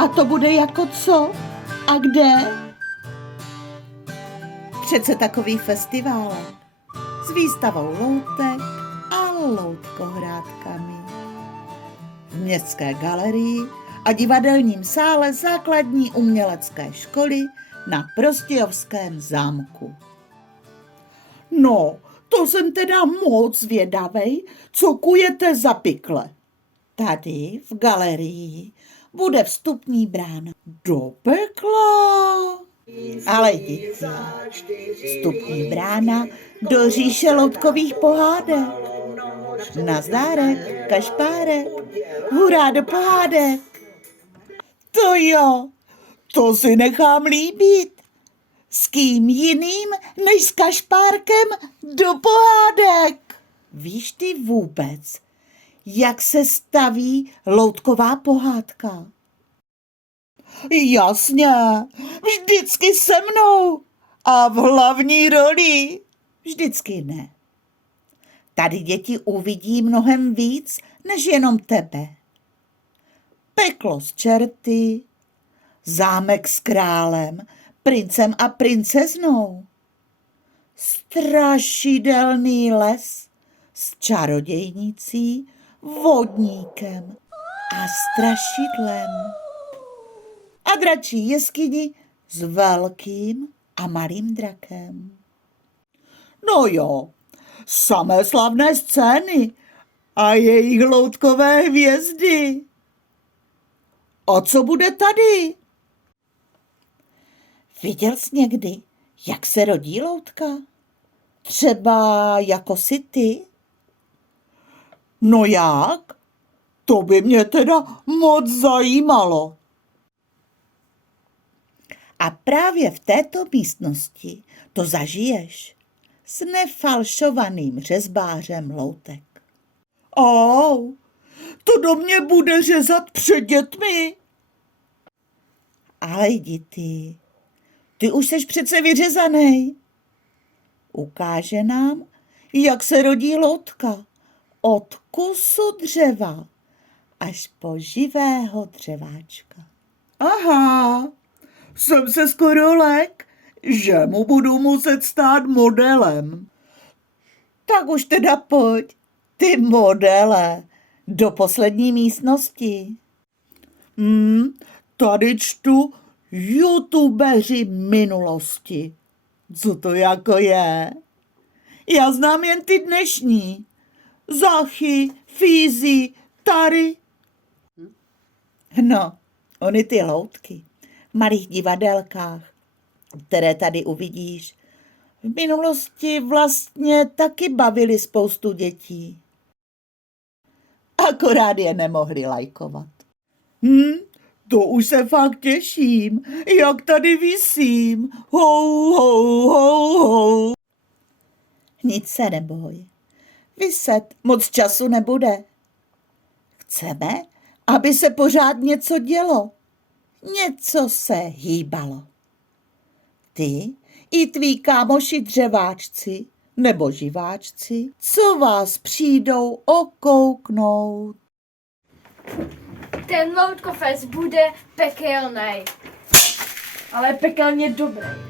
A to bude jako co? A kde? Přece takový festival s výstavou loutek a loutkohrádkami. V městské galerii a divadelním sále základní umělecké školy na Prostějovském zámku. No, to jsem teda moc zvědavej, co kujete za pikle. Tady v galerii bude vstupní brána do pekla. Ale díky, vstupní brána do říše loutkových pohádek. Nazdárek, kašpárek, hurá do pohádek. To jo, to si nechám líbit. S kým jiným než s kašpárkem do pohádek. Víš ty vůbec, jak se staví loutková pohádka? Jasně, vždycky se mnou a v hlavní roli. Vždycky ne. Tady děti uvidí mnohem víc, než jenom tebe. Peklo s čerty, zámek s králem, princem a princeznou, strašidelný les s čarodějnicí, vodníkem a strašidlem a dračí jeskyni s velkým a malým drakem. No jo, samé slavné scény a jejich loutkové hvězdy. A co bude tady? Viděl jsi někdy, jak se rodí loutka? Třeba jako si ty? No jak? To by mě teda moc zajímalo. A právě v této místnosti to zažiješ s nefalšovaným řezbářem loutek. Au, to do mě bude řezat před dětmi. Ale jdi ty už seš přece vyřezanej. Ukáže nám, jak se rodí loutka od kusu dřeva až po živého dřeváčka. Aha, jsem se skoro lek, že mu budu muset stát modelem. Tak už teda pojď, ty modele, do poslední místnosti. Tady čtu youtubeři minulosti. Co to jako je? Já znám jen ty dnešní. Zachy, Fízy, Tary. No, ony ty loutky v malých divadelkách, které tady uvidíš, v minulosti vlastně taky bavili spoustu dětí. Akorát je nemohli lajkovat. To už se fakt těším, jak tady visím. Hou, hou, hou, hou. Nic se neboj. Viset moc času nebude. Chceme, aby se pořád něco dělo. Něco se hýbalo. Ty i tví kámoši dřeváčci nebo živáčci, co vás přijdou okouknout. Ten loutkofest bude pekelnej, ale pekelně dobrý.